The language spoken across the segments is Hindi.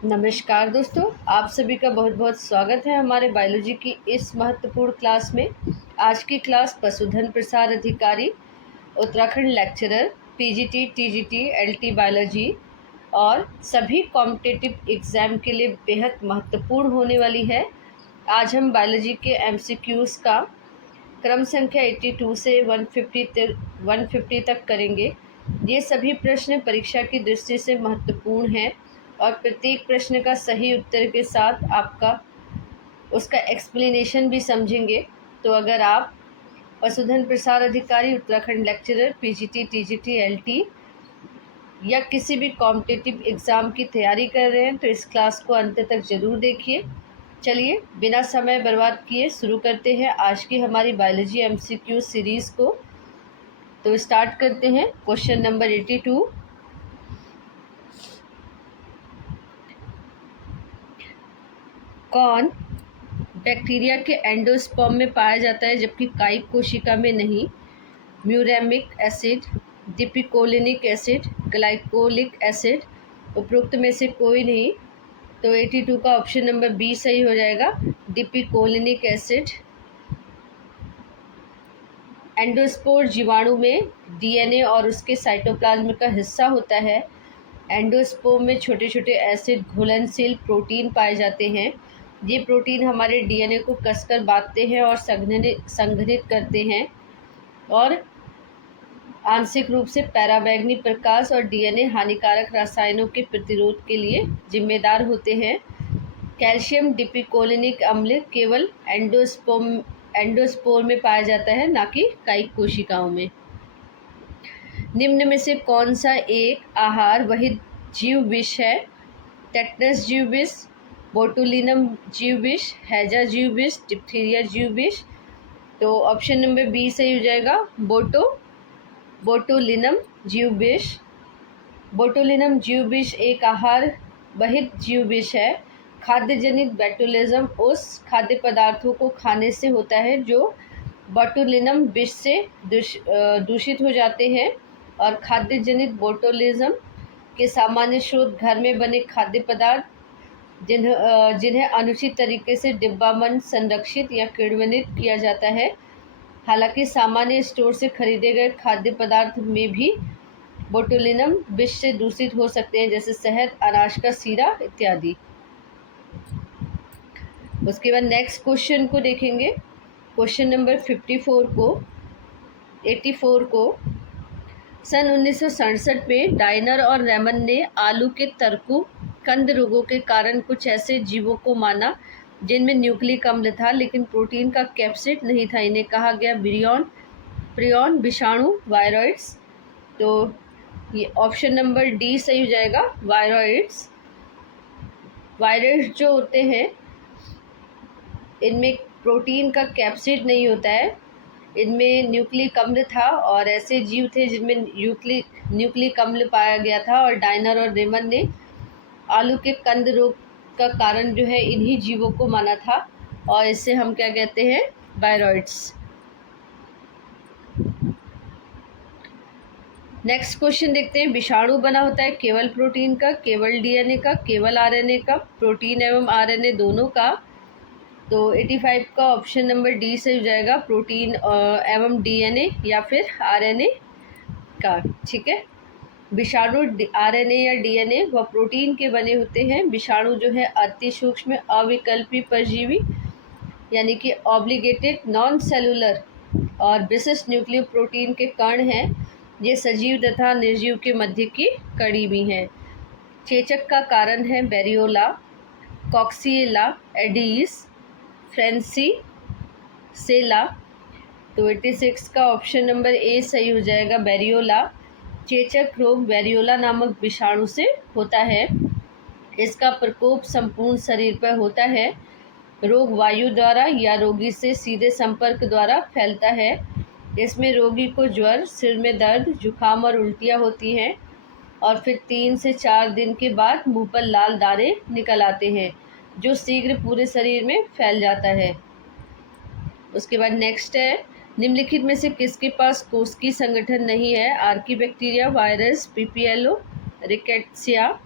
नमस्कार दोस्तों, आप सभी का बहुत बहुत स्वागत है हमारे बायोलॉजी की इस महत्वपूर्ण क्लास में। आज की क्लास पशुधन प्रसार अधिकारी, Uttarakhand lecturer, PGT, TGT, LT biology और सभी कॉम्पिटिटिव एग्ज़ाम के लिए बेहद महत्वपूर्ण होने वाली है। आज हम बायोलॉजी के एमसीक्यूज़ का क्रम संख्या 82 से 150 तक करेंगे। ये सभी प्रश्न परीक्षा की दृष्टि से महत्वपूर्ण हैं और प्रत्येक प्रश्न का सही उत्तर के साथ आपका उसका एक्सप्लेनेशन भी समझेंगे। तो अगर आप पशुधन प्रसार अधिकारी, Uttarakhand lecturer, PGT, TGT, LT या किसी भी कॉम्पिटिटिव एग्ज़ाम की तैयारी कर रहे हैं तो इस क्लास को अंत तक ज़रूर देखिए। चलिए बिना समय बर्बाद किए शुरू करते हैं आज की हमारी बायोलॉजी एमसीक्यू सीरीज़ को। तो स्टार्ट करते हैं। क्वेश्चन नंबर 82, कौन बैक्टीरिया के एंडोस्पर्म में पाया जाता है जबकि कायिक कोशिका में नहीं? Muramic acid, dipicolinic acid, glycolic acid, उपरोक्त में से कोई नहीं। तो 82 का ऑप्शन नंबर बी सही हो जाएगा, डिपिकोलिनिक एसिड। एंडोस्पोर जीवाणु में डीएनए और उसके साइटोप्लाज्म का हिस्सा होता है। एंडोस्पोर में छोटे छोटे एसिड घुलनशील प्रोटीन पाए जाते हैं। ये प्रोटीन हमारे डीएनए को कसकर बांधते हैं और संघनित करते हैं और आंशिक रूप से पराबैंगनी प्रकाश और डीएनए हानिकारक रसायनों के प्रतिरोध के लिए जिम्मेदार होते हैं। कैल्शियम डिपिकोलिनिक अम्ल केवल एंडोस्पोर में पाया जाता है, ना कि कायिक कोशिकाओं में। निम्न में से कौन सा एक आहार वही जीव विष है? टेटनस जीव विष, बोटुलिनम जीव विष, हैजा जीव विष, डिप्थीरिया जीव विष। तो ऑप्शन नंबर बी सही हो जाएगा, बोटुलिनम जीव विष। बोटुलिनम जीव विष एक आहार वहित जीव विष है। खाद्य जनित बोटुलिज्म उस खाद्य पदार्थों को खाने से होता है जो बोटुलिनम विष से दूषित हो जाते हैं और खाद्य जनित बोटुलिज्म के सामान्य स्रोत घर में बने खाद्य पदार्थ जिन्हें अनुचित तरीके से डिब्बाबंद, संरक्षित या किण्वित किया जाता है। हालांकि सामान्य स्टोर से खरीदे गए खाद्य पदार्थ में भी बोटुलिनम विष से दूषित हो सकते हैं, जैसे शहद, अनाज का सीरा इत्यादि। उसके बाद नेक्स्ट क्वेश्चन को देखेंगे। क्वेश्चन नंबर 84 को सन 1967 में डायनर और रेमन ने आलू के तरकू कंद रोगों के कारण कुछ ऐसे जीवों को माना जिनमें न्यूक्लिक अम्ल था लेकिन प्रोटीन का कैप्सिड नहीं था। इन्हें कहा गया प्रियॉन विषाणु, वायरॉइड्स। तो ये ऑप्शन नंबर डी सही हो जाएगा, वायरॉइड्स। वायरस जो होते हैं इनमें प्रोटीन का कैप्सिड नहीं होता है, इनमें न्यूक्लिक अम्ल था और ऐसे जीव थे जिनमें न्यूक्लिक अम्ल पाया गया था। और डायनर और रेमन ने आलू के कंद रोग का कारण जो है इन्हीं जीवों को माना था और इससे हम क्या कहते हैं, वायरॉइड्स। नेक्स्ट क्वेश्चन देखते हैं। विषाणु बना होता है केवल प्रोटीन का, केवल डीएनए का, केवल आरएनए का, प्रोटीन एवं आरएनए दोनों का? तो 85 का ऑप्शन नंबर डी से हो जाएगा, प्रोटीन एवं डीएनए या फिर आरएनए का। ठीक है। विषाणु आरएनए या डीएनए व प्रोटीन के बने होते हैं। विषाणु जो है अति सूक्ष्म अविकल्पी परजीवी यानी कि ऑब्लिगेटेड नॉन सेलुलर और विशिष्ट न्यूक्लियो प्रोटीन के कण हैं। ये सजीव तथा निर्जीव के मध्य की कड़ी भी हैं। चेचक का कारण है बेरियोला, कॉक्सिएला, एडीज, फ्रांसिसेला। तो 86 का ऑप्शन नंबर ए सही हो जाएगा, बेरियोला। चेचक रोग बेरियोला नामक विषाणु से होता है। इसका प्रकोप संपूर्ण शरीर पर होता है। रोग वायु द्वारा या रोगी से सीधे संपर्क द्वारा फैलता है। इसमें रोगी को ज्वर, सिर में दर्द, जुखाम और उल्टियाँ होती हैं और फिर 3 से 4 दिन के बाद मुंह पर लाल दाने निकल आते हैं जो शीघ्र पूरे शरीर में फैल जाता है। उसके बाद नेक्स्ट है, निम्नलिखित में से किसके पास कोशिकीय संगठन नहीं है? Archie bacteria, virus, PPLO, rickettsia.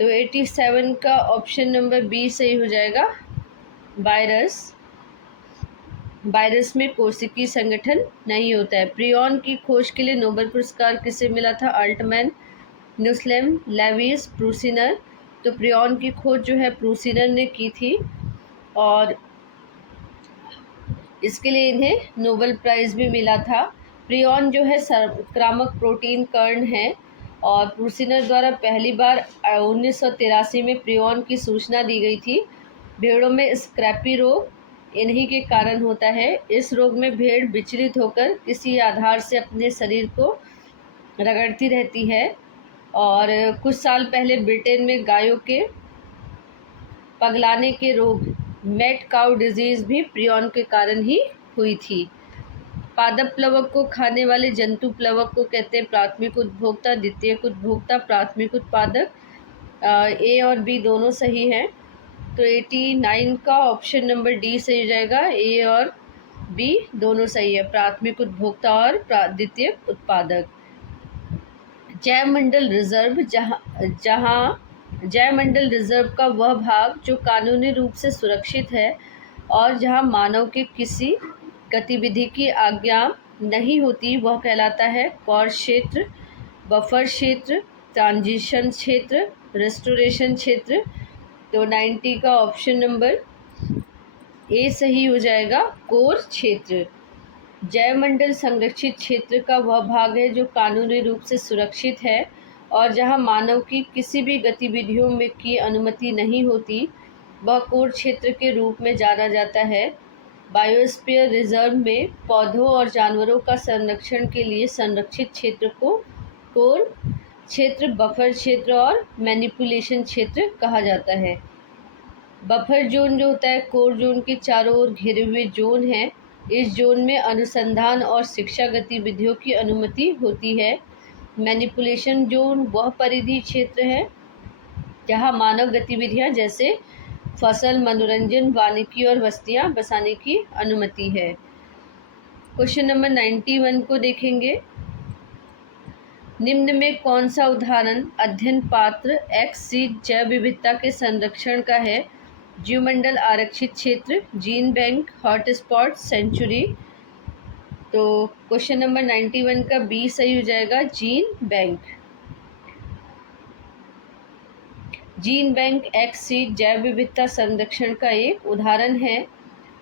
तो 87 का ऑप्शन नंबर बी सही हो जाएगा, वायरस। वायरस में कोशिकीय संगठन नहीं होता है। प्रियॉन की खोज के लिए नोबेल पुरस्कार किसे मिला था? Altman, Nusslein, Lewis, Prusiner. तो प्रियॉन की खोज जो है प्रूसिनर ने की थी और इसके लिए इन्हें नोबेल प्राइज़ भी मिला था। प्रियॉन जो है संक्रामक प्रोटीन कर्ण है और प्रूसिनर द्वारा पहली बार 1983 में प्रियॉन की सूचना दी गई थी। भेड़ों में स्क्रैपी रोग इन्हीं के कारण होता है। इस रोग में भेड़ विचलित होकर किसी आधार से अपने शरीर को रगड़ती रहती है और कुछ साल पहले ब्रिटेन में गायों के पगलाने के रोग मैड काउ डिजीज़ भी प्रियॉन के कारण ही हुई थी। पादप प्लवक को खाने वाले जंतु प्लवक को कहते हैं प्राथमिक उपभोक्ता, द्वितीयक उपभोक्ता, प्राथमिक उत्पादक। ए और बी दोनों सही हैं। तो 89 का ऑप्शन नंबर डी सही हो जाएगा। ए और बी दोनों सही है, प्राथमिक उपभोक्ता और द्वितीयक उत्पादक। जैवमंडल रिजर्व जैवमंडल रिजर्व का वह भाग जो कानूनी रूप से सुरक्षित है और जहां मानव के किसी गतिविधि की आज्ञा नहीं होती, वह कहलाता है कोर क्षेत्र, बफर क्षेत्र, ट्रांजिशन क्षेत्र, रेस्टोरेशन क्षेत्र। तो 90 का ऑप्शन नंबर ए सही हो जाएगा, कोर क्षेत्र। जैवमंडल संरक्षित क्षेत्र का वह भाग है जो कानूनी रूप से सुरक्षित है और जहां मानव की किसी भी गतिविधियों में की अनुमति नहीं होती, वह कोर क्षेत्र के रूप में जाना जाता है। बायोस्फीयर रिजर्व में पौधों और जानवरों का संरक्षण के लिए संरक्षित क्षेत्र को कोर क्षेत्र, बफर क्षेत्र और मैनिपुलेशन क्षेत्र कहा जाता है। बफर जोन जो होता है कोर जोन के चारों ओर घिरे हुए जोन है। इस जोन में अनुसंधान और शिक्षा गतिविधियों की अनुमति होती है। मैनिपुलेशन जोन वह परिधि क्षेत्र है जहां मानव गतिविधियां जैसे फसल, मनोरंजन, वानिकी और बस्तियां बसाने की अनुमति है। क्वेश्चन नंबर 91 को देखेंगे। निम्न में कौन सा उदाहरण अध्ययन पात्र एक्स-सीड जैव विविधता के संरक्षण का है? जीवमंडल आरक्षित क्षेत्र, जीन बैंक, हॉटस्पॉट, सेंचुरी। तो क्वेश्चन नंबर 91 का बी सही हो जाएगा, gene bank. Gene bank x-seed जैव विविधता संरक्षण का एक उदाहरण है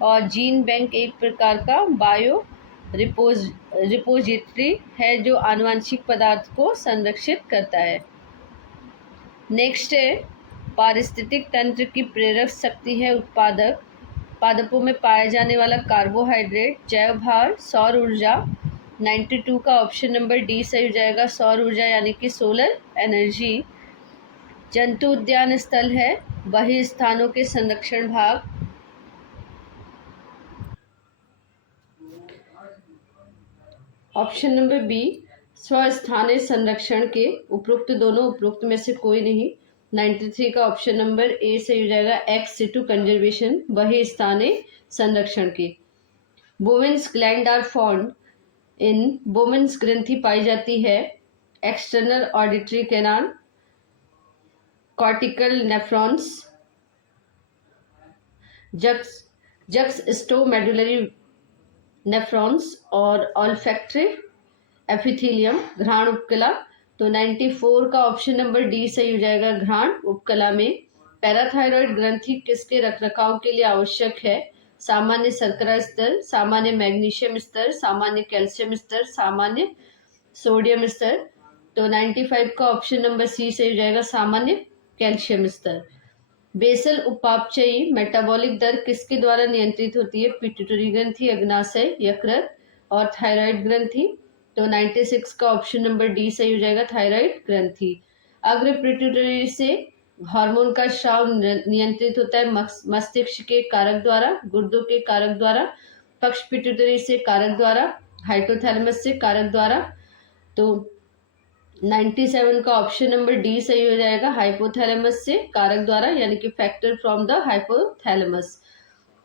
और जीन बैंक एक प्रकार का बायो रिपोजिटरी है जो आनुवंशिक पदार्थ को संरक्षित करता है। नेक्स्ट है पारिस्थितिक तंत्र की प्रेरक शक्ति है उत्पादक। पादपों में पाया जाने वाला कार्बोहाइड्रेट, जैव भार, सौर ऊर्जा। 92 का ऑप्शन नंबर डी सही हो जाएगा, सौर ऊर्जा यानी कि सोलर एनर्जी। जंतु उद्यान स्थल है वही स्थानों के संरक्षण भाग। ऑप्शन नंबर बी स्वस्थानीय संरक्षण के उपरोक्त दोनों, उपरोक्त में से कोई नहीं। 93 का ऑप्शन नंबर ए सही हो जाएगा, एक्स सिटू कंजर्वेशन वही स्थानीय संरक्षण के। Bowman's gland are found in Bowman's ग्रंथि पाई जाती है external auditory canal, cortical nephrons, juxtamedullary nephrons और ऑल्फैक्टरी एपिथेलियम, घ्राण उपकला। तो 94 का ऑप्शन नंबर डी सही हो जाएगा, घ्राण उपकला में। पैराथायरॉयड ग्रंथि किसके रखरखाव के लिए आवश्यक है? सामान्य शर्करा स्तर, सामान्य मैग्नीशियम स्तर, सामान्य कैल्शियम स्तर, सामान्य सोडियम स्तर। तो 95 का ऑप्शन नंबर सी सही हो जाएगा, सामान्य कैल्शियम स्तर। बेसल उपापचयी मेटाबॉलिक दर किसके द्वारा नियंत्रित होती है? पिट्यूटरी ग्रंथि, अग्नाशय, यकृत और थायराइड ग्रंथि। तो 96 का ऑप्शन नंबर डी सही हो जाएगा, थायराइड ग्रंथि। अग्र पिट्यूटरी से हार्मोन का स्राव नियंत्रित होता है मस्तिष्क के कारक द्वारा, गुर्दों के कारक द्वारा, पक्ष पिट्यूटरी से कारक द्वारा, हाइपोथैलेमस से कारक द्वारा। तो 97 का ऑप्शन नंबर डी सही हो जाएगा, हाइपोथैलेमस से कारक द्वारा यानी कि factor from the hypothalamus.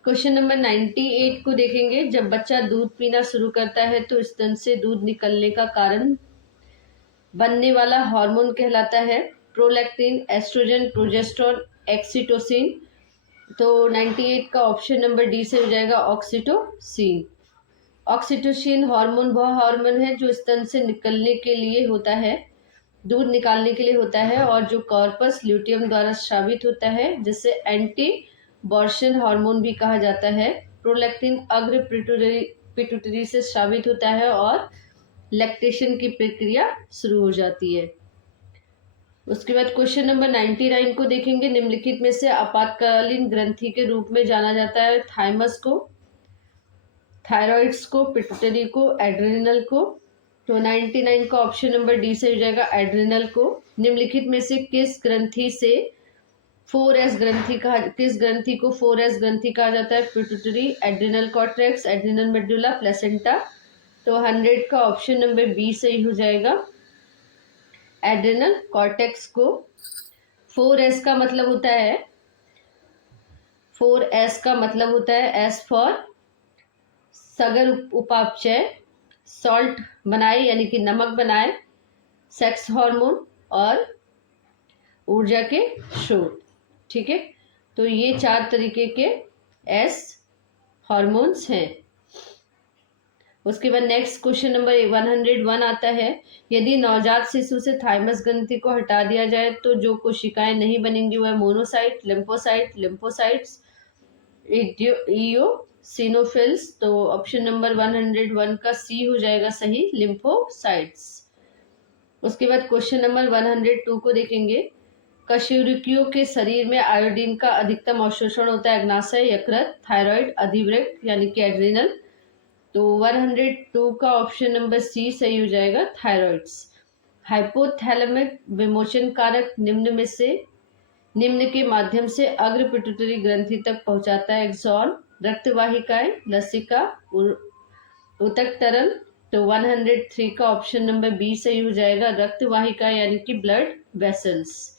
Question number 98 को देखेंगे। जब बच्चा दूध पीना शुरू करता है तो स्तन से दूध निकलने का कारण बनने वाला हार्मोन कहलाता है प्रोलैक्टिन, एस्ट्रोजन, प्रोजेस्टेरॉन, एक्सीटोसिन। तो 98 का ऑप्शन नंबर डी से हो जाएगा ऑक्सीटोसिन। ऑक्सीटोसिन हार्मोन वह हार्मोन है जो स्तन से निकलने के लिए होता है, दूध निकालने के लिए होता है, और जो कॉर्पस ल्यूटियम द्वारा स्रावित होता है, जिसे एंटी बॉर्शन हार्मोन भी कहा जाता है। प्रोलैक्टिन अग्र पिट्यूटरी से स्रावित होता है और लैक्टेशन की प्रक्रिया शुरू हो जाती है। उसके बाद क्वेश्चन नंबर 99 को देखेंगे। निम्नलिखित में से आपातकालीन ग्रंथि के रूप में जाना जाता है थाइमस को, थायराइड्स को, पिट्यूटरी को, एड्रेनल को। तो 99 का ऑप्शन नंबर डी से हो जाएगा एड्रेनल को। निम्नलिखित में से किस ग्रंथि से 4S ग्रंथि किस ग्रंथि को 4S ग्रंथि कहा जाता है? Pituitary, adrenal cortex, adrenal medulla, placenta. तो 100 का ऑप्शन नंबर बी सही हो जाएगा, एड्रेनल कॉर्टेक्स को। 4S का मतलब होता है 4S का मतलब होता है एस फॉर सगर उपापचय, सॉल्ट बनाए यानी कि नमक बनाए, सेक्स हार्मोन और ऊर्जा के स्रोत। ठीक है, तो ये 4 तरीके के एस हार्मोन्स हैं। उसके बाद नेक्स्ट क्वेश्चन नंबर 101 आता है। यदि नवजात शिशु से थाइमस ग्रंथि को हटा दिया जाए तो जो कोशिकाएं नहीं बनेंगी वह मोनोसाइट, लिम्फोसाइट, लिम्फोसाइट्स, इओसिनोफिल्स। तो ऑप्शन नंबर 101 का सी हो जाएगा सही, लिम्फोसाइट्स। उसके बाद क्वेश्चन नंबर 102 को देखेंगे। कशेरुकियों के शरीर में आयोडीन का अधिकतम अवशोषण होता है अग्नाशय, यकृत, थायराइड, अधिवृक्क यानी कि एड्रिनल। तो 102 का ऑप्शन नंबर सी सही हो जाएगा, थायराइड्स। हाइपोथैलेमिक विमोचन कारक निम्न के माध्यम से अग्र पिट्यूटरी ग्रंथि तक पहुंचाता है। एक्सॉन, रक्तवाहिकाएं, लसिका, ऊतक तरल। तो 103 का ऑप्शन नंबर बी सही हो जाएगा, रक्तवाहिकाएं यानी कि ब्लड वेसल्स।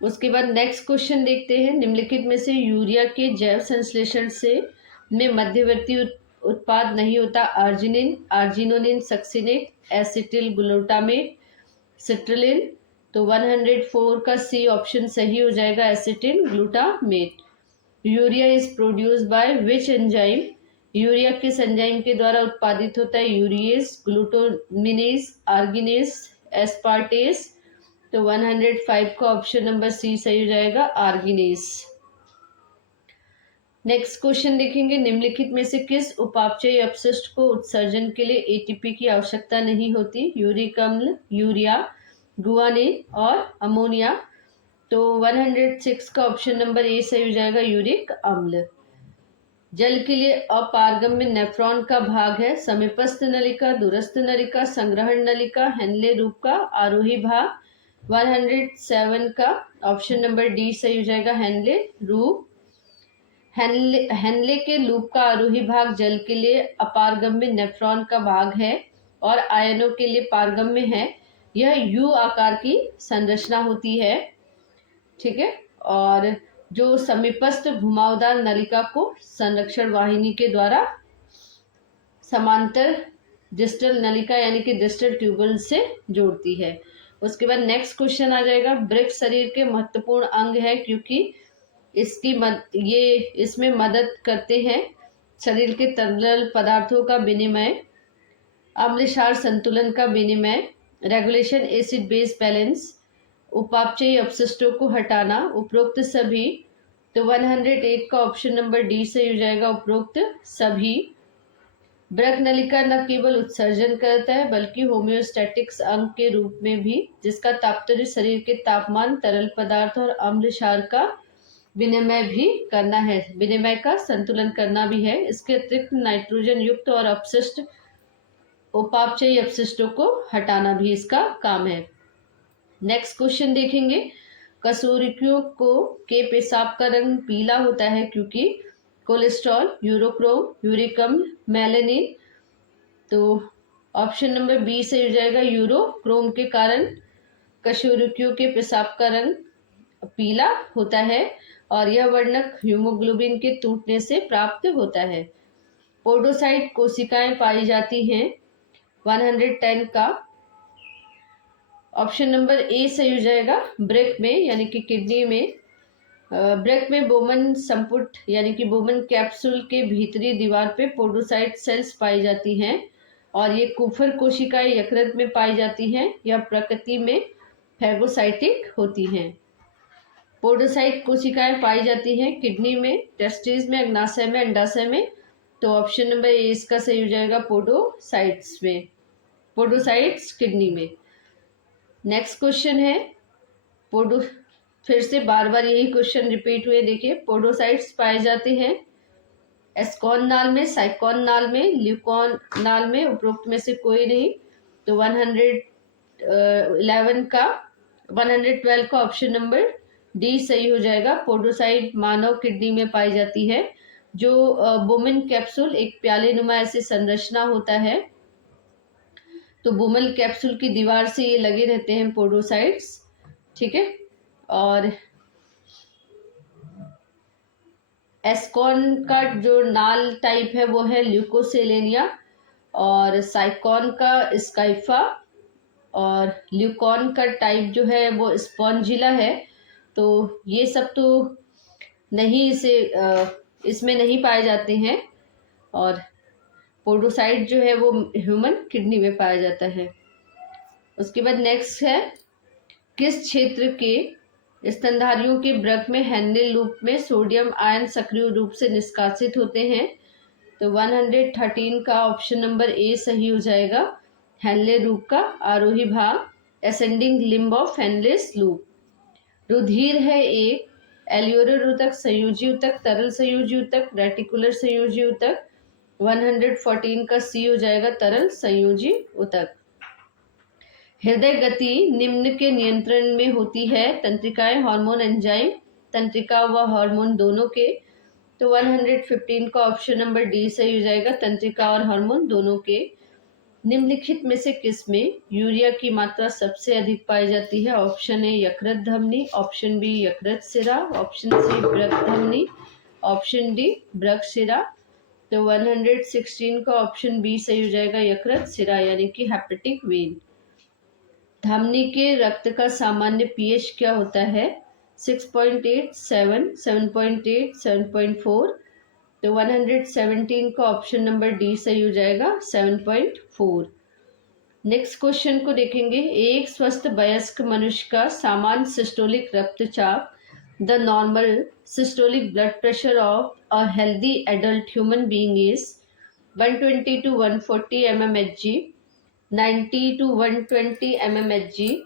उसके बाद नेक्स्ट क्वेश्चन देखते हैं। निम्नलिखित में से यूरिया के जैव संश्लेषण में मध्यवर्ती उत्पाद नहीं होता। Arginine, argininosuccinate, acetyl glutamate, citrulline. तो 104 का सी ऑप्शन सही हो जाएगा, acetyl glutamate. Urea is produced by which enzyme? Urea किस एंजाइम के द्वारा उत्पादित होता है? Urease, glutaminase, arginase, aspartase. तो 105 का ऑप्शन नंबर सी सही हो जाएगा, आर्गिनेज। नेक्स्ट क्वेश्चन देखेंगे। निम्नलिखित में से किस उपापचयी अपशिष्ट को उत्सर्जन के लिए एटीपी की आवश्यकता नहीं होती? यूरिक अम्ल, यूरिया, गुआनिन और अमोनिया। तो 106 का ऑप्शन नंबर ए सही हो जाएगा, यूरिक अम्ल। जल के लिए अपारगम्य नेफ्रॉन का भाग है समीपस्थ नलिका, दूरस्थ नलिका, संग्रहण नलिका, हेनले रूप का आरोही भाग। 107 का ऑप्शन नंबर डी सही हो जाएगा, हेनले रूप। हेनले के लूप का आरोही भाग जल के लिए अपारगम्य नेफ्रॉन का भाग है और आयनों के लिए पारगम्य है। यह यू आकार की संरचना होती है। ठीक है, और जो समीपस्थ घुमावदार नलिका को संरक्षण वाहिनी के द्वारा समांतर डिस्टल नलिका यानी कि डिस्टल ट्यूबल से जोड़ती है। उसके बाद नेक्स्ट क्वेश्चन आ जाएगा। वृक्क शरीर के महत्वपूर्ण अंग है क्योंकि इसमें मदद करते हैं शरीर के तरल पदार्थों का विनिमय, अम्ल क्षार संतुलन का विनिमय, रेगुलेशन एसिड बेस बैलेंस, उपापचयी अपशिष्टों को हटाना, उपरोक्त सभी। तो 108 का ऑप्शन नंबर डी सही हो जाएगा, उपरोक्त सभी। वृक्क नलिका न केवल उत्सर्जन करता है बल्कि होम्योस्टैटिक्स अंग के रूप में भी, जिसका तात्पर्य शरीर के तापमान, तरल पदार्थ और अम्ल क्षार का विनिमय भी करना है, विनिमय का संतुलन करना भी है। इसके अतिरिक्त नाइट्रोजन युक्त और अपशिष्ट उपापचयी अपशिष्टों को हटाना भी इसका काम है। नेक्स्ट क्वेश्चन देखेंगे। कशेरुकियों के पेशाब का रंग पीला होता है क्योंकि कोलेस्ट्रॉल, यूरोक्रोम, यूरिक अम्ल, मेलानिन। तो ऑप्शन नंबर बी से हो जाएगा, यूरोक्रोम के कारण कशेरुकियों के पेशाब का रंग पीला होता है और यह वर्णक हीमोग्लोबिन के टूटने से प्राप्त होता है। पोडोसाइट कोशिकाएं पाई जाती हैं। 110 का ऑप्शन नंबर ए सही हो जाएगा, ब्रेक में यानी कि किडनी में। ब्रेक में बोमन संपुट यानी कि बोमन कैप्सूल के भीतरी दीवार पे पोडोसाइट सेल्स पाई जाती हैं और ये कुफर कोशिकाएं यकृत में पाई जाती हैं या प्रकृति में फैगोसाइटिक होती हैं। पोडोसाइट कोशिकाएं पाई जाती हैं किडनी में, टेस्टिस में, अग्नाशय में, अंडाशय में। तो ऑप्शन नंबर ए इसका सही हो जाएगा, पोडोसाइट्स में, पोडोसाइट्स किडनी में। नेक्स्ट क्वेश्चन है पोडो, फिर से बार बार यही क्वेश्चन रिपीट हुए। देखिए, पोडोसाइट्स पाए जाते हैं एस्कॉन नाल में, साइकॉन नाल में, ल्यूकॉन नाल में, उपरोक्त में से कोई नहीं। तो 112 का ऑप्शन नंबर डी सही हो जाएगा। पोडोसाइट मानव किडनी में पाई जाती है। जो बोमन कैप्सूल एक प्याले नुमा ऐसे संरचना होता है, तो बोमन कैप्सूल की दीवार से ये लगे रहते हैं पोडोसाइट्स, ठीक है। और एस्कॉन का जो नाल टाइप है वो है ल्यूकोसेलेनिया, और साइकॉन का स्काइफा, और ल्यूकॉन का टाइप जो है वो स्पॉन्जिला है। तो ये सब तो नहीं, इसमें नहीं पाए जाते हैं। और पोडोसाइट जो है वो ह्यूमन किडनी में पाया जाता है। उसके बाद नेक्स्ट है, किस क्षेत्र के स्तनधारियों के ब्रक में हैंडल लूप में सोडियम आयन सक्रिय रूप से निष्कासित होते हैं। तो 113 का ऑप्शन नंबर ए सही हो जाएगा। हैंडले लूप का आरोही भाग, ascending limb of Henle's loop. रुधिर है एक एल्यूरल ऊतक, संयोजी ऊतक, तरल संयोजी ऊतक, रेटिकुलर संयोजी ऊतक। 114 का सी हो जाएगा, तरल संयोजी ऊतक। हृदय गति निम्न के नियंत्रण में होती है, तंत्रिकाएं, हार्मोन, एंजाइम, तंत्रिका व हार्मोन दोनों के। तो 115 का ऑप्शन नंबर डी सही हो जाएगा, तंत्रिका और हार्मोन दोनों के। निम्नलिखित में से किसमें यूरिया की मात्रा सबसे अधिक पाई जाती है? ऑप्शन ए यकृत धमनी, ऑप्शन बी यकृत सिरा, ऑप्शन सी ब्रक धमनी, ऑप्शन डी ब्रक सिरा। तो 116 का ऑप्शन बी सही हो जाएगा, यकृत सिरा यानी कि हेपेटिक वेन। धमनी के रक्त का सामान्य पीएच क्या होता है? 6.8, 7, 7.8, 7.4। तो 117 का ऑप्शन नंबर डी सही हो जाएगा, 7.4। नेक्स्ट क्वेश्चन को देखेंगे। एक स्वस्थ वयस्क मनुष्य का सामान्य सिस्टोलिक रक्तचाप, the normal systolic blood pressure of a healthy adult human being is 120 to 140 mmHg, 90 to 120 mmHg,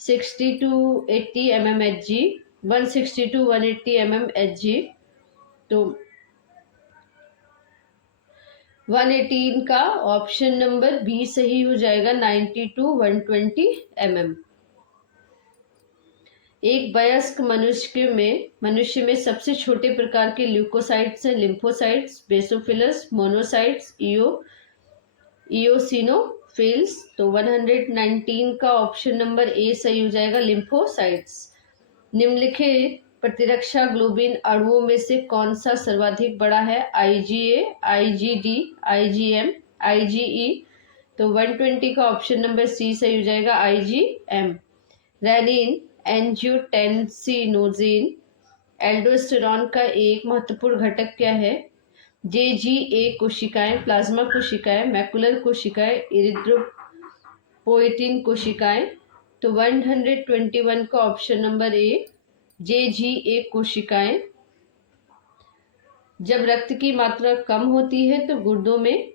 60 to 80 mmHg, 160 to 180 mmHg। तो 118 का ऑप्शन नंबर बी सही हो जाएगा, 90 to 120 mm। एक वयस्क मनुष्य में सबसे छोटे प्रकार के ल्यूकोसाइट्स हैं लिम्फोसाइट्स, बेसोफिलस, मोनोसाइट्स, इओसिनोफिल्स। तो 119 का ऑप्शन नंबर ए सही हो जाएगा, लिम्फोसाइट्स। निम्नलिखित प्रतिरक्षा ग्लोबिन अणुओं में से कौन सा सर्वाधिक बड़ा है? IgA, IgD, IgM, IgE। तो 120 का ऑप्शन नंबर सी सही हो जाएगा, IgM। रेनिन, एंजियोटेंसिनोजिन, एल्डोस्टेरॉन का एक महत्वपूर्ण घटक क्या है? JGA कोशिकाएं, प्लाज्मा कोशिकाएं, मैकुलर कोशिकाएं, इरिथ्रोपोइटिन कोशिकाएं। तो 121 का ऑप्शन नंबर ए, JGA कोशिकाएं। जब रक्त की मात्रा कम होती है तो गुर्दों में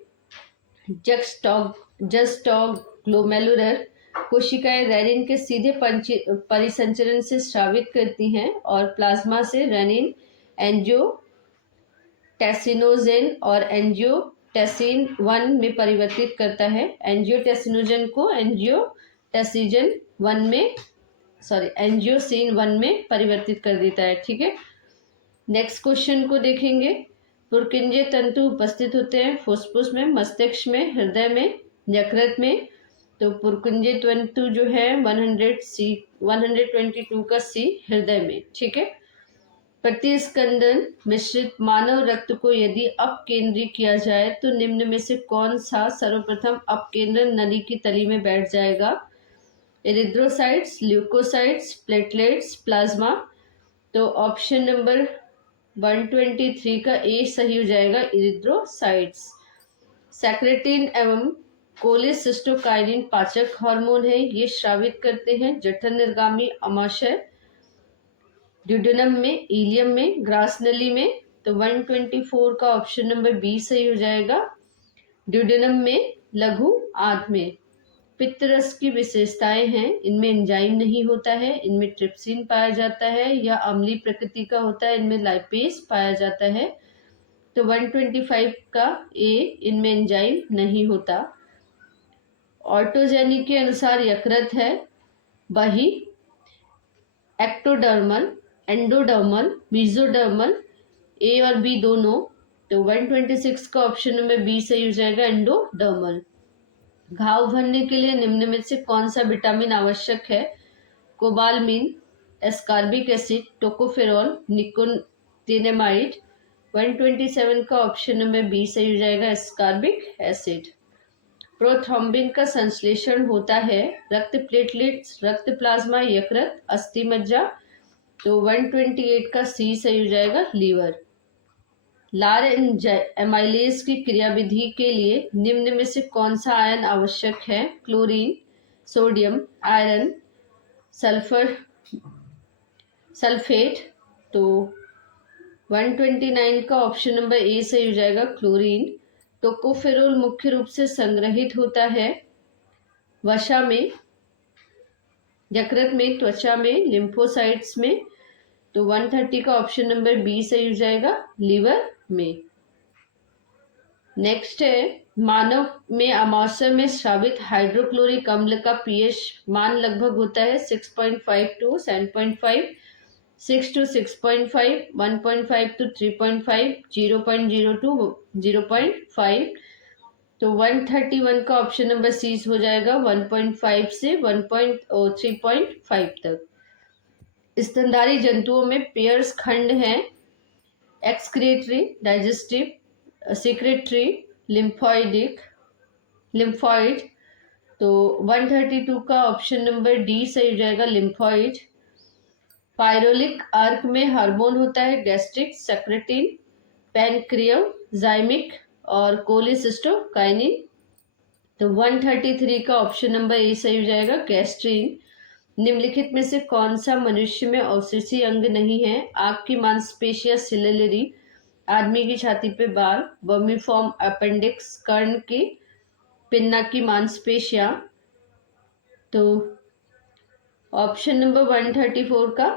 जस्टोग्लोमेरुलर कोशिकाएं रेनिन के सीधे परिसंचरण से स्रावित करती हैं और प्लाज्मा से रेनिन एंजियोटेंसिनोजेन और एंजियोटेंसिन 1 में परिवर्तित करता है। एंजियोटेंसिनोजेन को एंजियोसिन 1 में परिवर्तित कर देता है, ठीक है। नेक्स्ट क्वेश्चन को देखेंगे। पुरकिंजे तंतु उपस्थित होते हैं फुफ्फुस में, मस्तिष्क में, हृदय में, यकृत में। तो पुरकिंजे तंतु जो है 122 का सी, हृदय में, ठीक है। प्रतिस्कंदन मिश्रित मानव रक्त को यदि अपकेंद्री किया जाए तो निम्न में से कौन सा सर्वप्रथम अपकेंद्रन नली की तली में बैठ जाएगा? Erythrocytes, leucocytes, platelets, plasma. तो ऑप्शन नंबर 123 का ए सही हो जाएगा, इरिथ्रोसाइट्स। सेक्रेटिन एवं कोलेसिस्टोकाइनिन पाचक हार्मोन है, ये स्रावित करते हैं जठर निर्गामी अमाशय, ड्यूडेनम में, इलियम में, ग्रास नली में। तो 124 का ऑप्शन नंबर बी सही हो जाएगा, ड्यूडेनम में, लघु आंत में। पित्त रस की विशेषताएं हैं, इनमें एंजाइम नहीं होता है, इनमें ट्रिप्सिन पाया जाता है या अम्लीय प्रकृति का होता है, इनमें लाइपेज पाया जाता है। तो 125 का ए, इनमें एंजाइम नहीं होता। ऑटोजेनी के अनुसार यकृत है बही, एक्टोडर्मल, एंडोडर्मल, मेसोडर्मल, ए और बी दोनों। तो 126 का ऑप्शन नंबर बी सही हो जाएगा, एंडोडर्मल। घाव भरने के लिए निम्न में से कौन सा विटामिन आवश्यक है? Cobalamin, ascorbic acid, tocopherol, nicotinamide. 127 का ऑप्शन नंबर बी सही हो जाएगा, एस्कॉर्बिक एसिड। प्रोथ्रोम्बिन का संश्लेषण होता है रक्त प्लेटलेट्स, रक्त प्लाज्मा, यकृत, अस्थि मज्जा। तो 128 का सी सही हो जाएगा, लीवर। लार एमाइलेज की क्रियाविधि के लिए निम्न में से कौन सा आयन आवश्यक है? Chlorine, sodium, iron, sulphur, sulphate. तो 129 का ऑप्शन नंबर ए सही हो जाएगा, क्लोरीन। टोकोफेरोल मुख्य रूप से संग्रहित होता है वसा में, यकृत में, त्वचा में, लिम्फोसाइट्स में। तो 130 का ऑप्शन नंबर बी सही हो जाएगा, लीवर में। नेक्स्ट है, मानव में अमाशय में स्रावित हाइड्रोक्लोरिक अम्ल का पीएच मान लगभग होता है 6.5 to 7.5, 6 to 6.5, 1.5 to 3.5, 0.0 to 0.5। तो 131 का ऑप्शन नंबर सी हो जाएगा, 1.5 से 3.5 तक। स्तनधारी जंतुओं में पेयर्स खंड हैं एक्सक्रीटरी, डाइजेस्टिव, सेक्रेटरी, लिम्फोइडिक, लिम्फॉइड। तो 132 का ऑप्शन नंबर डी सही हो जाएगा, लिम्फॉइड। पायरोलिक आर्क में हार्मोन होता है गैस्ट्रिक, सेक्रेटिन, पैनक्रियाजाइमिक और कोलिसिस्टोकाइनिन। तो 133 का ऑप्शन नंबर ए सही हो जाएगा, गैस्ट्रिन। निम्नलिखित में से कौन सा मनुष्य में अवशेषी अंग नहीं है? आंख की मांसपेशियां सिलिलरी, आदमी की छाती पे बाल, वर्मीफॉर्म अपेंडिक्स, कर्ण की पिन्ना की मांसपेशियां। तो ऑप्शन नंबर 134 का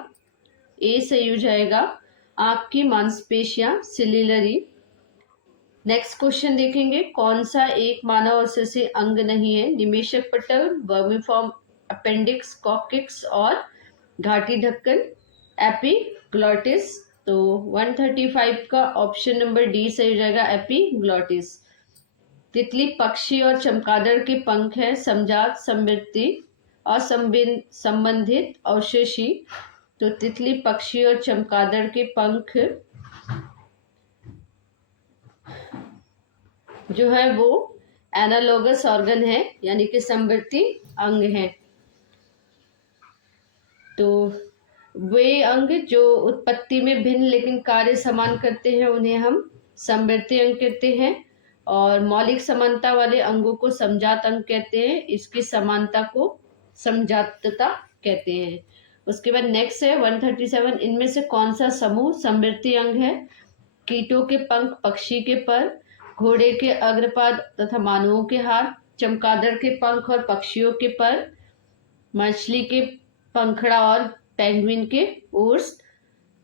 ए सही हो जाएगा, आंख की मांसपेशियां सिलिलरी। नेक्स्ट क्वेश्चन देखेंगे, कौन सा एक मानव अवशेषी अंग नहीं है? निमेशक पटल, वर्मीफॉर्म अपेंडिक्स, कॉक्सिक्स और घाटी ढक्कन, एपिग्लॉटिस। तो 135 का ऑप्शन नंबर डी सही हो जाएगा, एपिग्लॉटिस। तितली पक्षी और चमगादड़ के पंख है समजात, समृद्धि और संबंधित अवशेषी। तो तितली पक्षी और चमगादड़ के पंख जो है वो एनालोगस ऑर्गन है, यानी कि समवर्ती अंग है। तो वे अंग जो उत्पत्ति में भिन्न लेकिन कार्य समान करते हैं उन्हें हम समवर्ती अंग कहते हैं, और मौलिक समानता वाले अंगों को समजात अंग कहते हैं, इसकी समानता को समजातता कहते हैं। उसके बाद नेक्स्ट है 137, इनमें से कौन सा समूह समवर्ती अंग है? कीटों के पंख, पक्षी के पर, घोड़े के अग्रपाद तथा मानवों के हाथ, चमगादड़ के पंख और पक्षियों के पर, मछली के पंखड़ा और पेंगुइन के उर्स।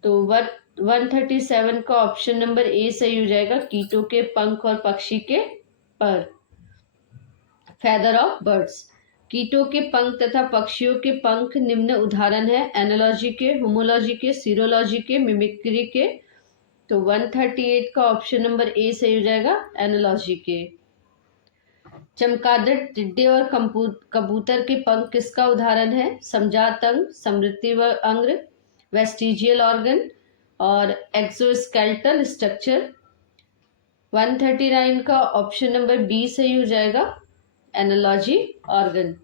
तो 137 का ऑप्शन नंबर ए सही हो जाएगा, कीटों के पंख और पक्षी के पर। फेदर ऑफ बर्ड्स, कीटों के पंख तथा पक्षियों के पंख निम्न उदाहरण है एनालॉजी के, होमोलॉजी के, सीरोलॉजी के, मिमिक्री के। तो 138 का ऑप्शन नंबर ए सही हो जाएगा, एनालॉजी के। चमगादड़, टिड्डे और कबूतर के पंख किसका उदाहरण है? समजात अंग, समृद्धि अंग, वेस्टिजियल ऑर्गन और एक्सोस्केलेटल स्ट्रक्चर। 139 का ऑप्शन नंबर बी सही हो जाएगा, एनालॉजी ऑर्गन।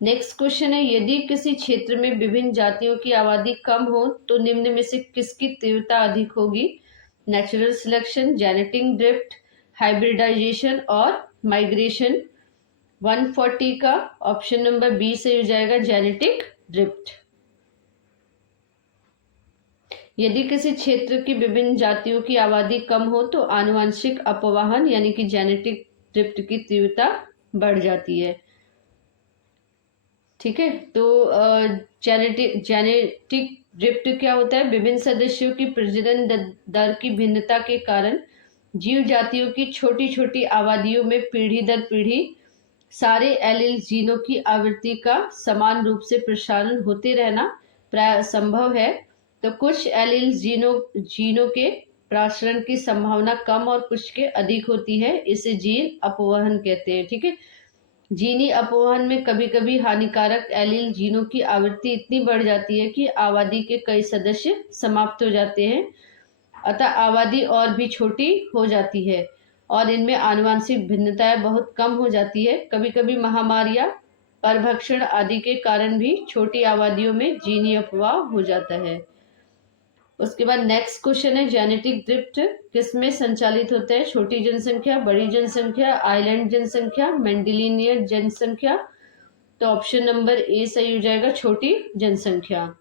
नेक्स्ट क्वेश्चन है, यदि किसी क्षेत्र में विभिन्न जातियों की आबादी कम हो तो निम्न में से किसकी तीव्रता अधिक होगी? Natural selection, genetic drift, hybridization और माइग्रेशन। 140 का ऑप्शन नंबर बी सही हो जाएगा, जेनेटिक ड्रिफ्ट। यदि किसी क्षेत्र की विभिन्न जातियों की आबादी कम हो तो आनुवंशिक अपवाहन यानी कि जेनेटिक ड्रिफ्ट की तीव्रता बढ़ जाती है। ठीक है, तो जेनेटिक ड्रिफ्ट क्या होता है? विभिन्न सदस्यों की प्रजनन दर की भिन्नता के कारण जीव जातियों की छोटी छोटी आबादियों में पीढ़ी दर पीढ़ी सारे एलील जीनों की आवृत्ति का समान रूप से प्रसारण होते रहना प्राय असंभव है। तो कुछ एलील जीनों के प्रसारण की संभावना कम और कुछ के अधिक होती है, इसे जीन अपवहन कहते हैं। ठीक है, जीनी अपवहन में कभी कभी हानिकारक एलील जीनों की आवृत्ति इतनी बढ़ जाती है कि आबादी के कई सदस्य समाप्त हो जाते हैं, अतः आबादी और भी छोटी हो जाती है और इनमें आनुवंशिक भिन्नताएं बहुत कम हो जाती है। कभी कभी महामारियां, परभक्षण आदि के कारण भी छोटी आबादियों में जीनी अपवाह हो जाता है। उसके बाद नेक्स्ट क्वेश्चन है, जेनेटिक ड्रिफ्ट किसमें संचालित होता है? छोटी जनसंख्या, बड़ी जनसंख्या, आइलैंड जनसंख्या, मेंडेलियन जनसंख्या। तो ऑप्शन नंबर ए सही हो जाएगा, छोटी जनसंख्या।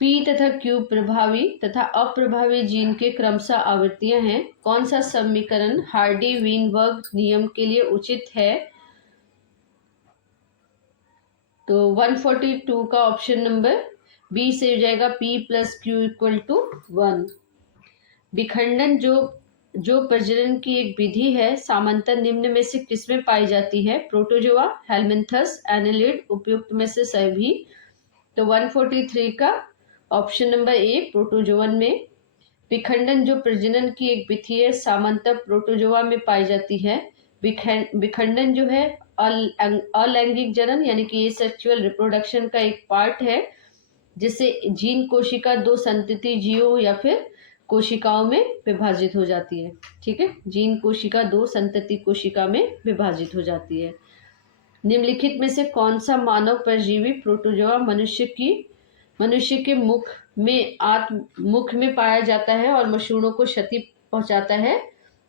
पी तथा क्यू प्रभावी तथा अप्रभावी जीन के क्रमशः आवृत्तियां हैं। कौन सा समीकरण हार्डी वीनबर्ग नियम के लिए उचित है? तो 142 का ऑप्शन नंबर बी से हो जाएगा, P plus Q equal to 1। विखंडन जो प्रजनन की एक विधि है, सामान्यतः निम्न में से किसमें पाई जाती है? प्रोटोजोआ, हेलमिंथस, एनालिड, उपयुक्त में से सभी। तो 143 का ऑप्शन नंबर ए, प्रोटोजोवन में। विखंडन जो प्रजनन की एक विधि है, सामान्यतः प्रोटोजोआ में पाई जाती है। विखंडन जो है अलैंगिक जनन यानी कि ये सेक्सुअल रिप्रोडक्शन का एक पार्ट है, जिससे जीन कोशिका दो संतति जीवों या फिर कोशिकाओं में विभाजित हो जाती है। ठीक है, जीन कोशिका दो संतति कोशिका में विभाजित हो जाती है। निम्नलिखित में से कौन सा मानव परजीवी प्रोटोजोआ मनुष्य के मुख में पाया जाता है और मसूड़ों को क्षति पहुंचाता है?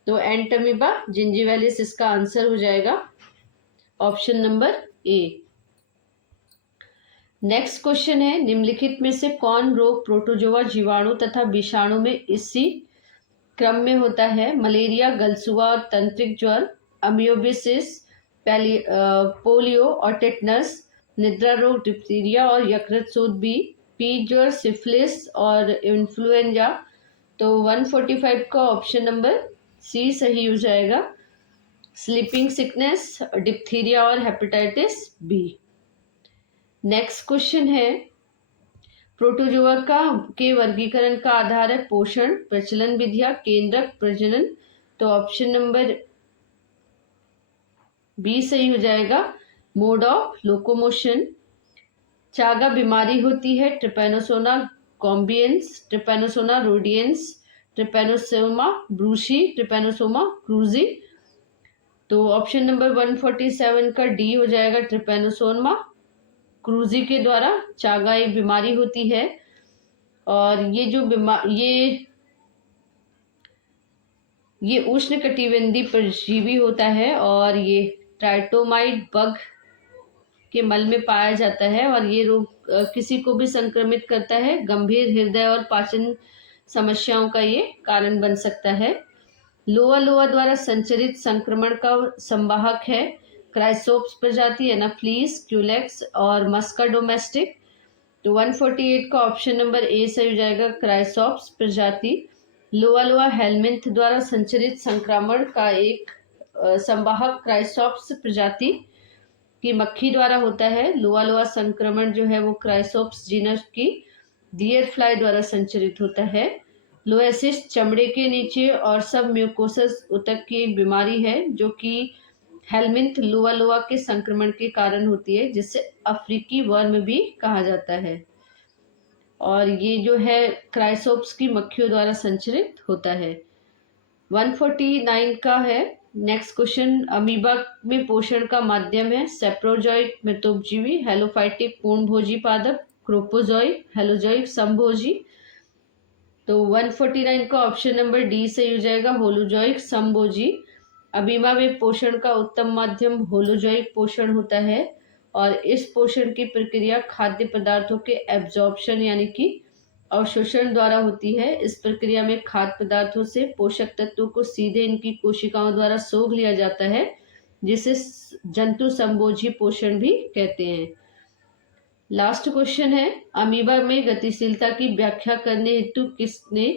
तो एंटमीबा जिंजीवैलिस इसका आंसर हो जाएगा, option number A. Next question है, निम्नलिखित में से कौन रोग प्रोटोजोआ जीवाणु तथा विषाणु में इसी क्रम में होता है? मलेरिया, गलसुआ और तंत्रिक ज्वर, अमियोबिसिस, पोलियो और टेटनस, निद्रा रोग, डिप्थीरिया और यकृत शोथ बी, पी ज्वर, सिफिलिस और इन्फ्लुएंजा। तो 145 का ऑप्शन नंबर सी सही हो जाएगा, स्लीपिंग सिकनेस, डिप्थीरिया और हेपेटाइटिस बी। नेक्स्ट क्वेश्चन है, प्रोटोजोआ के वर्गीकरण का आधार है पोषण, प्रचलन विधियां, केंद्रक, प्रजनन। तो ऑप्शन नंबर बी सही हो जाएगा, मोड ऑफ लोकोमोशन। चागा बीमारी होती है Trypanosoma gambiense, Trypanosoma rhodesiense, Trypanosoma brucei, Trypanosoma cruzi. तो ऑप्शन नंबर 147 का डी हो जाएगा, ट्रिपैनोसोमा क्रूजी के द्वारा चागा एक बीमारी होती है। और ये जो ये उष्णकटिबंधीय परजीवी होता है और ये ट्राइटोमाइड बग के मल में पाया जाता है और ये रोग किसी को भी संक्रमित करता है। गंभीर हृदय और पाचन समस्याओं का ये कारण बन सकता है। लोआ द्वारा संचरित संक्रमण का संवाहक है क्राइसोप्स प्रजाति, एनाफ्लीस, क्यूलेक्स और मस्का डोमेस्टिक। तो 148 का ऑप्शन नंबर ए सही हो जाएगा, क्राइसोप्स प्रजाति। लोआ हेलमिंथ द्वारा संचरित संक्रमण का एक संवाहक क्राइसोप्स प्रजाति की मक्खी द्वारा होता है। लोआ संक्रमण जो है वो क्राइसोप्स जीनस की डियर फ्लाई द्वारा संचरित होता है। लोएसिस चमड़े के नीचे और सब म्यूकोसस ऊतक की एक बीमारी है जो कि हेलमिंथ लोआ के संक्रमण के कारण होती है, जिससे अफ्रीकी वर्म भी कहा जाता है। और ये जो है क्राइसोप्स की मक्खियों द्वारा संचरित होता है। 149 का है, नेक्स्ट क्वेश्चन, अमीबा में पोषण का माध्यम है सेप्रोजोइक मितोपजीवी, हेलोफाइटिक पूर्णभोजी पादप, क्रोपोजोइक, हेलोजोइक समभोजी। तो 149 का ऑप्शन नंबर डी सही हो जाएगा, होलोजोइक समभोजी। अमीबा में पोषण का उत्तम माध्यम होलोजोइक पोषण होता है और इस पोषण की प्रक्रिया खाद्य पदार्थों के एब्जॉर्प्शन यानी कि अवशोषण द्वारा होती है। इस प्रक्रिया में खाद्य पदार्थों से पोषक तत्वों को सीधे इनकी कोशिकाओं द्वारा सोख लिया जाता है, जिसे जंतु संभोजी पोषण भी कहते हैं। लास्ट क्वेश्चन है, अमीबा में गतिशीलता की व्याख्या करने हेतु किसने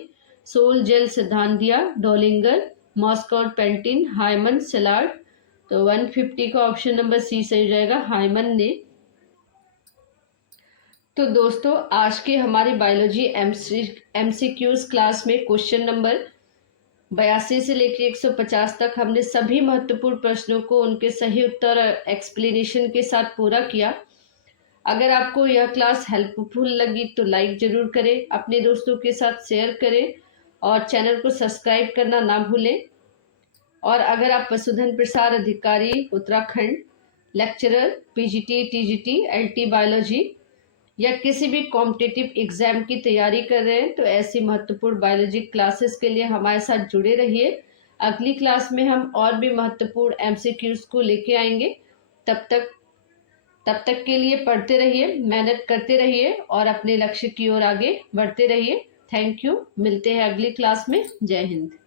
सोल जेल सिद्धांत दिया? डोलिंगर, मॉस्कॉट पेंटिन, हाइमन, सेलार्ड। तो 150 का ऑप्शन नंबर सी सही हो जाएगा, हाइमन ने। तो दोस्तों, आज के हमारे बायोलॉजी एमसीक्यूज क्लास में क्वेश्चन नंबर 82 से लेकर 150 तक हमने सभी महत्वपूर्ण प्रश्नों को उनके सही उत्तर और एक्सप्लेनेशन के साथ पूरा किया। अगर आपको यह क्लास हेल्पफुल लगी तो लाइक जरूर करें, अपने दोस्तों के साथ शेयर करें और चैनल को सब्सक्राइब करना ना भूलें। और अगर आप पशुधन प्रसार अधिकारी Uttarakhand lecturer PGT, TGT, LT biology या किसी भी कॉम्पिटिटिव एग्जाम की तैयारी कर रहे हैं तो ऐसी महत्वपूर्ण बायोलॉजी क्लासेस के लिए हमारे साथ जुड़े रहिए। अगली क्लास में हम और भी महत्वपूर्ण एमसीक्यूज को लेके आएंगे। तब तक के लिए पढ़ते रहिए, मेहनत करते रहिए और अपने लक्ष्य की ओर आगे बढ़ते रहिए। Thank you. मिलते हैं अगली क्लास में। जय हिंद।